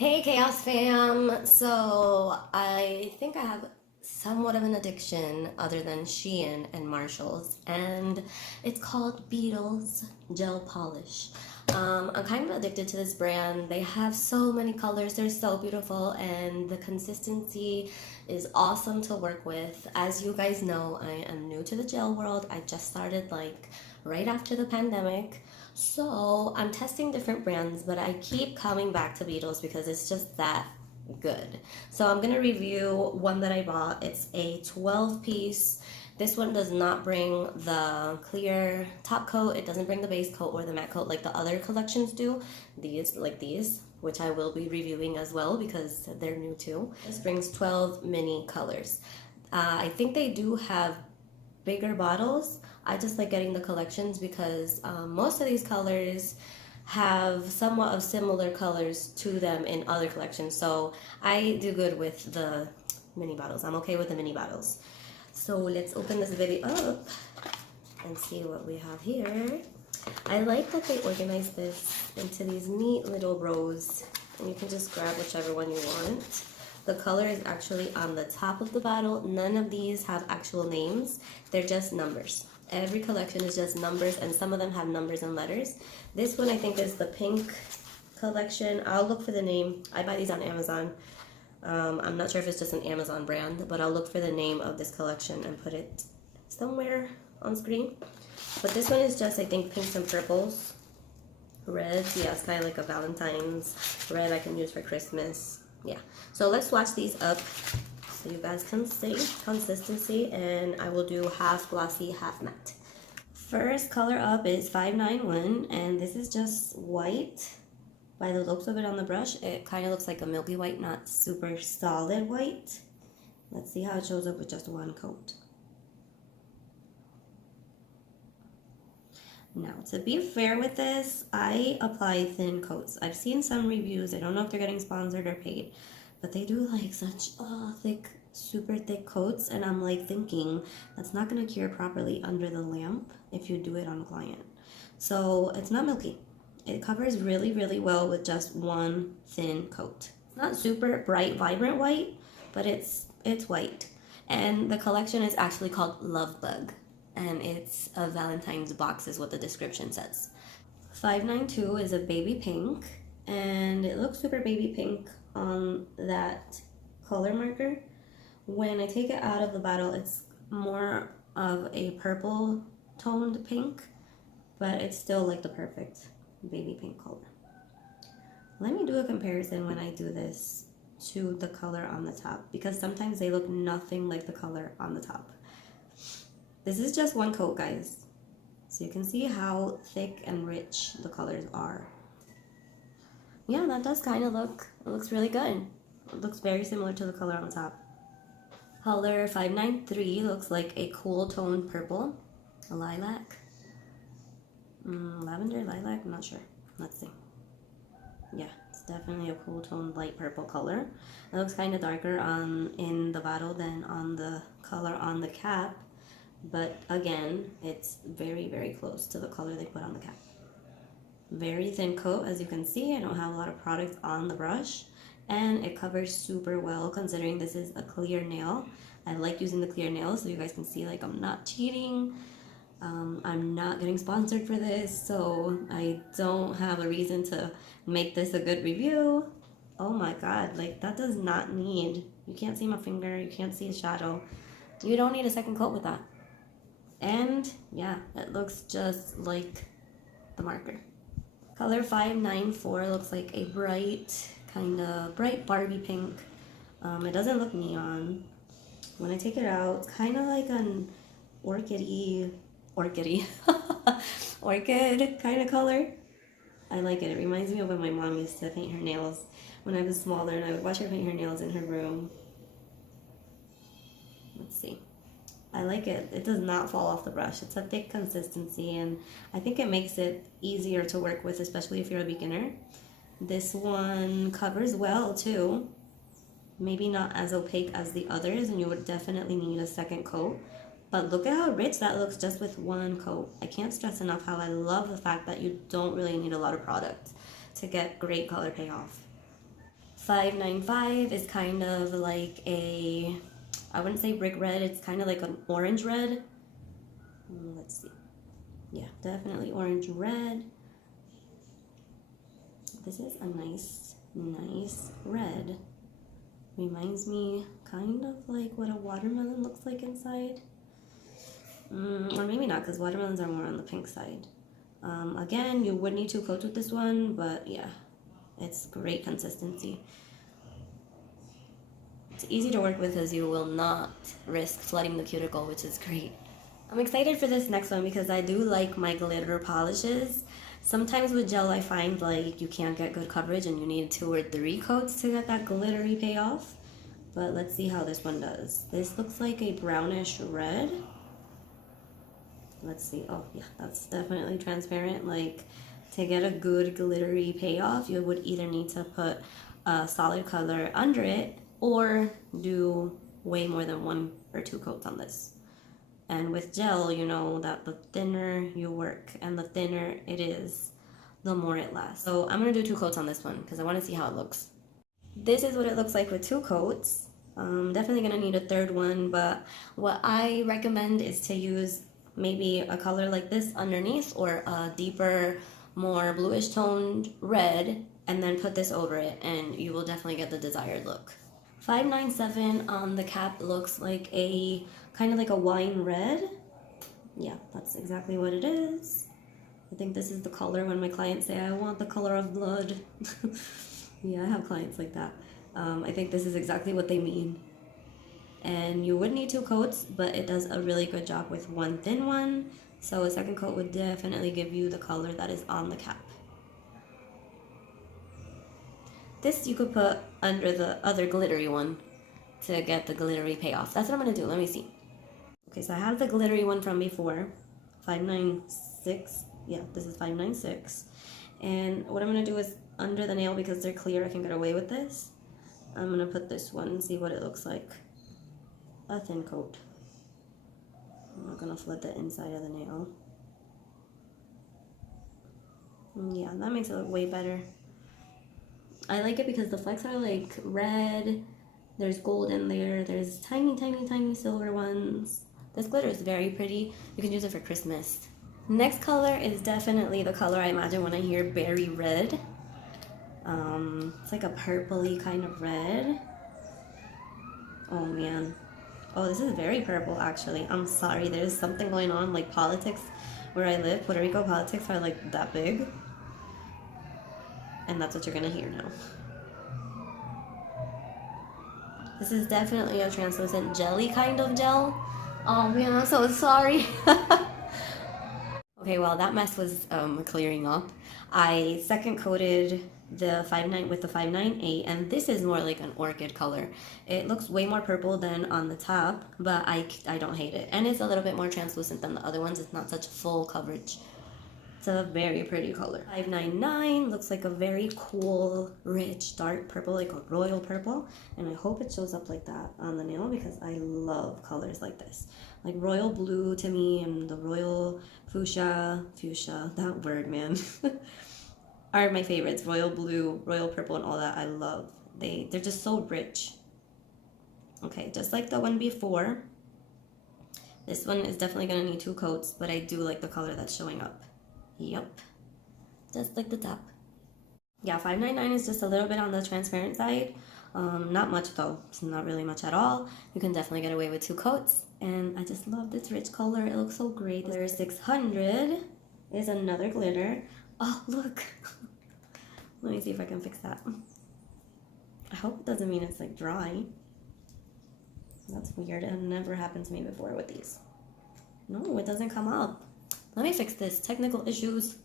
Hey Chaos fam! So I think I have somewhat of an addiction other than Shein and Marshalls, and it's called Beetles Gel Polish. I'm kind of addicted to this brand. They have so many colors, they're so beautiful, and the consistency is awesome to work with. As you guys know, I am new to the gel world. I just started like right after the pandemic. So I'm testing different brands, but I keep coming back to Beetles because it's just that good. So I'm gonna review one that I bought. It's a 12 piece. This one does not bring the clear top coat. It doesn't bring the base coat or the matte coat like the other collections do. These, which I will be reviewing as well because they're new too. This brings 12 mini colors. I think they do have bigger bottles. I just like getting the collections because most of these colors have somewhat of similar colors to them in other collections. So I do good with the mini bottles. I'm okay with the mini bottles. So let's open this baby up and see what we have here. I like that they organize this into these neat little rows, and you can just grab whichever one you want. The color is actually on the top of the bottle. None of these have actual names. They're just numbers. Every collection is just numbers, and some of them have numbers and letters. This one I think is the pink collection. I'll look for the name. I buy these on Amazon. I'm not sure if it's just an Amazon brand, but I'll look for the name of this collection and put it somewhere on screen. But this one is just, I think, pinks and purples. Reds, yeah, it's kind of like a Valentine's red I can use for Christmas. Yeah, so let's swatch these up so you guys can see consistency, and I will do half glossy, half matte. First color up is 591, and this is just white. By the looks of it on the brush, it kind of looks like a milky white, not super solid white. Let's see how it shows up with just one coat. Now, to be fair with this, I apply thin coats. I've seen some reviews. I don't know if they're getting sponsored or paid, but they do like such thick, super thick coats, and I'm like thinking that's not going to cure properly under the lamp if you do it on client. So it's not milky. It covers really, really well with just one thin coat. It's not super bright, vibrant white, but it's white. And the collection is actually called LoveBug, and it's a Valentine's box is what the description says. 592 is a baby pink, and it looks super baby pink on that color marker. When I take it out of the bottle, it's more of a purple toned pink, but it's still like the perfect baby pink color. Let me do a comparison when I do this to the color on the top, because sometimes they look nothing like the color on the top. This is just one coat, guys, so you can see how thick and rich the colors are. Yeah, that does kind of look, it looks really good. It looks very similar to the color on the top. Color 593 looks like a cool toned purple, a lilac, lavender, lilac, I'm not sure. Let's see. Yeah, it's definitely a cool toned light purple color. It looks kind of darker in the bottle than on the color on the cap, but again, it's very, very close to the color they put on the cap. Very thin coat, as you can see. I don't have a lot of product on the brush, and it covers super well considering this is a clear nail. I like using the clear nails so you guys can see like I'm not cheating. I'm not getting sponsored for this, so I don't have a reason to make this a good review. Oh my god, like that does not need, you can't see my finger, you can't see a shadow. You don't need a second coat with that. And yeah, it looks just like the marker. Color 594 looks like a bright, kind of bright Barbie pink. It doesn't look neon. When I take it out, it's kind of like an orchid kind of color. I like it. It reminds me of when my mom used to paint her nails when I was smaller, and I would watch her paint her nails in her room. Let's see. I like it. It does not fall off the brush. It's a thick consistency, and I think it makes it easier to work with, especially if you're a beginner. This one covers well too. Maybe not as opaque as the others, and you would definitely need a second coat. But look at how rich that looks just with one coat. I can't stress enough how I love the fact that you don't really need a lot of product to get great color payoff. 595 is kind of like a, I wouldn't say brick red, it's kind of like an orange red. Let's see. Yeah, definitely orange red. This is a nice red. Reminds me kind of like what a watermelon looks like inside. Or maybe not, because watermelons are more on the pink side. Again, you would need 2 coats with this one, but yeah, it's great consistency. It's easy to work with as you will not risk flooding the cuticle, which is great. I'm excited for this next one because I do like my glitter polishes. Sometimes with gel I find like you can't get good coverage and you need 2 or 3 coats to get that glittery payoff. But let's see how this one does. This looks like a brownish red. Let's see. Oh yeah, that's definitely transparent. Like, to get a good glittery payoff, you would either need to put a solid color under it or do way more than 1 or 2 coats on this. And with gel, you know that the thinner you work and the thinner it is, the more it lasts. So I'm gonna do 2 coats on this one because I want to see how it looks. This is what it looks like with 2 coats. Definitely gonna need a 3rd one, but what I recommend is to use maybe a color like this underneath or a deeper, more bluish toned red, and then put this over it and you will definitely get the desired look. 597 on the cap looks like a kind of like a wine red. Yeah, that's exactly what it is. I think this is the color when my clients say, I want the color of blood. Yeah, I have clients like that. I think this is exactly what they mean. And you would need 2 coats, but it does a really good job with 1 thin one. So a 2nd coat would definitely give you the color that is on the cap. This you could put under the other glittery one to get the glittery payoff. That's what I'm gonna do. Let me see. Okay, so I have the glittery one from before, 596. Yeah, this is 596. And what I'm gonna do is under the nail, because they're clear, I can get away with this. I'm gonna put this one and see what it looks like. A thin coat. I'm not gonna flood the inside of the nail. Yeah, that makes it look way better. I like it because the flecks are like red, there's gold in there, there's tiny, tiny, tiny silver ones. This glitter is very pretty. You can use it for Christmas. Next color is definitely the color I imagine when I hear berry red. It's like a purpley kind of red. Oh man. Oh, this is very purple actually. I'm sorry, there's something going on like politics where I live. Puerto Rico politics are like that big. And that's what you're gonna hear now. This is definitely a translucent jelly kind of gel. Oh man, I'm so sorry. Okay, well that mess was clearing up. I 2nd coated the 59 with the 598, and this is more like an orchid color. It looks way more purple than on the top, but I don't hate it. And it's a little bit more translucent than the other ones. It's not such full coverage. It's a very pretty color. 599 looks like a very cool, rich, dark purple, like a royal purple. And I hope it shows up like that on the nail because I love colors like this. Like royal blue to me and the royal fuchsia, that word, man, are my favorites. Royal blue, royal purple, and all that I love. They're just so rich. Okay, just like the one before. This one is definitely gonna need 2 coats, but I do like the color that's showing up. Yep, just like the top. Yeah, 599 is just a little bit on the transparent side. Not much though, it's not really much at all. You can definitely get away with 2 coats, and I just love this rich color. It looks so great. Glitter 600 is another glitter. Oh, look. Let me see if I can fix that. I hope it doesn't mean it's like dry. That's weird. It never happened to me before with these. No, it doesn't come up. Let me fix this. Technical issues.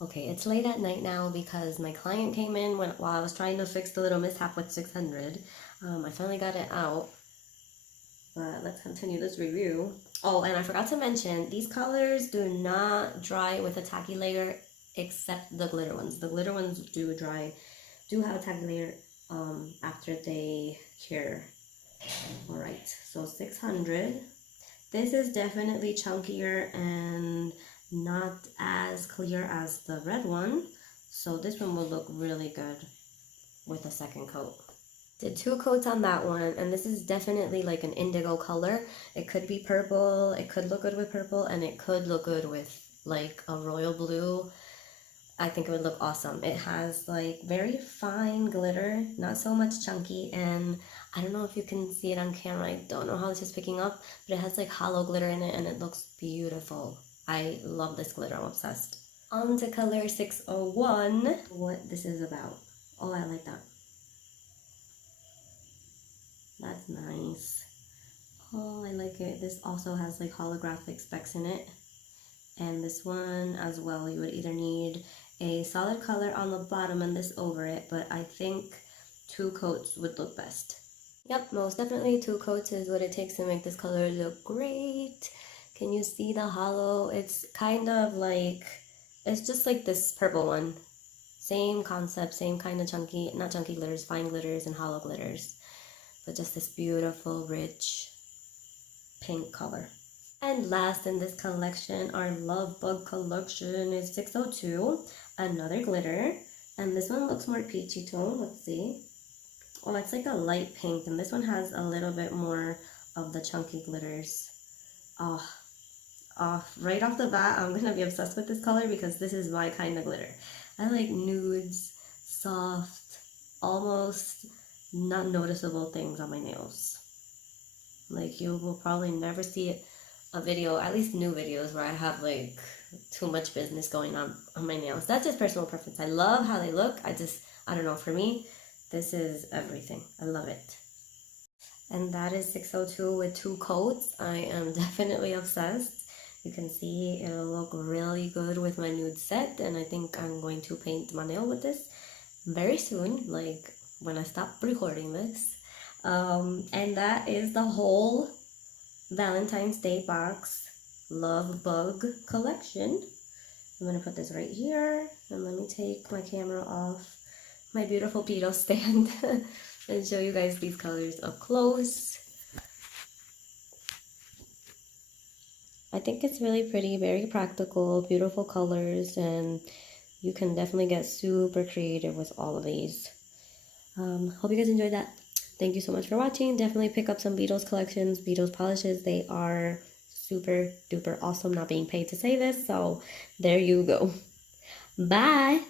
Okay, it's late at night now because my client came in while I was trying to fix the little mishap with 600. I finally got it out. But let's continue this review. Oh, and I forgot to mention, these colors do not dry with a tacky layer except the glitter ones. The glitter ones do have a tacky layer after they cure. Alright, so 600. This is definitely chunkier and not as clear as the red one. So this one will look really good with a second coat. Did 2 coats on that one, and this is definitely like an indigo color. It could be purple, it could look good with purple, and it could look good with like a royal blue. I think it would look awesome. It has like very fine glitter, not so much chunky, and I don't know if you can see it on camera. I don't know how this is picking up, but it has like hollow glitter in it and it looks beautiful. I love this glitter, I'm obsessed. On to color 601, what this is about. Oh, I like that. That's nice. Oh, I like it. This also has like holographic specks in it. And this one as well, you would either need a solid color on the bottom and this over it, but I think 2 coats would look best. Yep, most definitely 2 coats is what it takes to make this color look great. Can you see the hollow? It's kind of like, it's just like this purple one. Same concept, same kind of chunky, not chunky glitters, fine glitters and hollow glitters. But just this beautiful, rich pink color. And last in this collection, our LoveBug collection is 602, another glitter. And this one looks more peachy tone, let's see. Oh, it's like a light pink, and this one has a little bit more of the chunky glitters. Oh, right off the bat, I'm gonna be obsessed with this color because this is my kind of glitter. I like nudes, soft, almost not noticeable things on my nails. Like, you will probably never see a video, at least new videos, where I have like too much business going on my nails. That's just personal preference. I love how they look. I don't know, for me, this is everything. I love it. And that is 602 with 2 coats. I am definitely obsessed. You can see it'll look really good with my nude set, and I think I'm going to paint my nail with this very soon, like when I stop recording this. And that is the whole Valentine's Day box LoveBug collection. I'm gonna put this right here, and let me take my camera off my beautiful Beetles stand and show you guys these colors up close. I think it's really pretty, very practical, beautiful colors, and you can definitely get super creative with all of these. Hope you guys enjoyed that. Thank you so much for watching. Definitely pick up some Beetles collections, Beetles polishes. They are super duper awesome, not being paid to say this, so there you go. Bye!